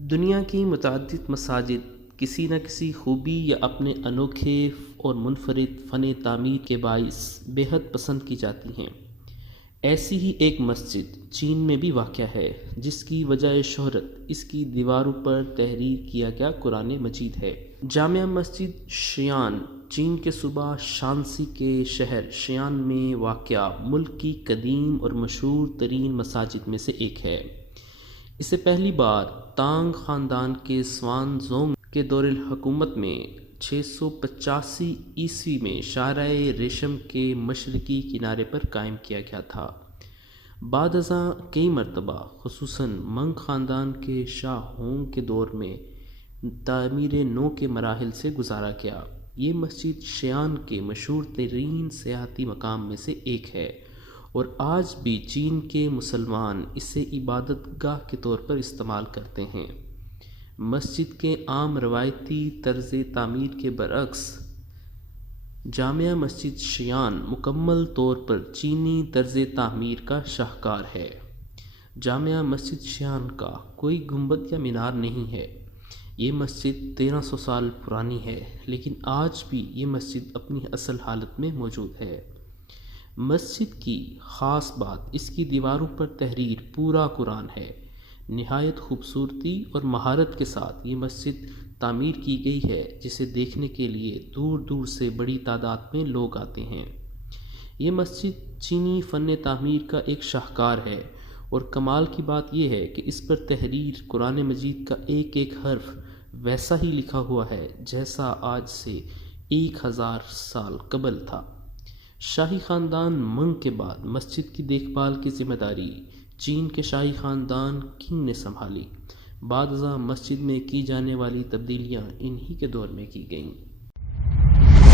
دنیا کی متعدد مساجد کسی نہ کسی خوبی یا اپنے انوکھے اور منفرد فن تعمیر کے باعث بے حد پسند کی جاتی ہیں۔ ایسی ہی ایک مسجد چین میں بھی واقع ہے، جس کی وجہ شہرت اس کی دیواروں پر تحریر کیا گیا قرآن مجید ہے۔ جامع مسجد شیان چین کے صوبہ شانسی کے شہر شیان میں واقع ملک کی قدیم اور مشہور ترین مساجد میں سے ایک ہے۔ اسے پہلی بار تانگ خاندان کے سوان زونگ کے دور الحکومت میں 685 عیسوی میں شاہراہ ریشم کے مشرقی کنارے پر قائم کیا گیا تھا۔ بعد ازاں کئی مرتبہ خصوصاً منگ خاندان کے شاہ ہونگ کے دور میں تعمیر نو کے مراحل سے گزارا گیا۔ یہ مسجد شیان کے مشہور ترین سیاحتی مقام میں سے ایک ہے اور آج بھی چین کے مسلمان اسے عبادت گاہ کے طور پر استعمال کرتے ہیں۔ مسجد کے عام روایتی طرز تعمیر کے برعکس جامع مسجد شیان مکمل طور پر چینی طرز تعمیر کا شاہکار ہے۔ جامع مسجد شیان کا کوئی گنبد یا مینار نہیں ہے۔ یہ مسجد 1300 سال پرانی ہے، لیکن آج بھی یہ مسجد اپنی اصل حالت میں موجود ہے۔ مسجد کی خاص بات اس کی دیواروں پر تحریر پورا قرآن ہے۔ نہایت خوبصورتی اور مہارت کے ساتھ یہ مسجد تعمیر کی گئی ہے، جسے دیکھنے کے لیے دور دور سے بڑی تعداد میں لوگ آتے ہیں۔ یہ مسجد چینی فن تعمیر کا ایک شاہکار ہے اور کمال کی بات یہ ہے کہ اس پر تحریر قرآن مجید کا ایک ایک حرف ویسا ہی لکھا ہوا ہے جیسا آج سے 1000 سال قبل تھا۔ شاہی خاندان منگ کے بعد مسجد کی دیکھ بھال کی ذمہ داری چین کے شاہی خاندان قنگ نے سنبھالی۔ بعد ازاں مسجد میں کی جانے والی تبدیلیاں انہی کے دور میں کی گئیں۔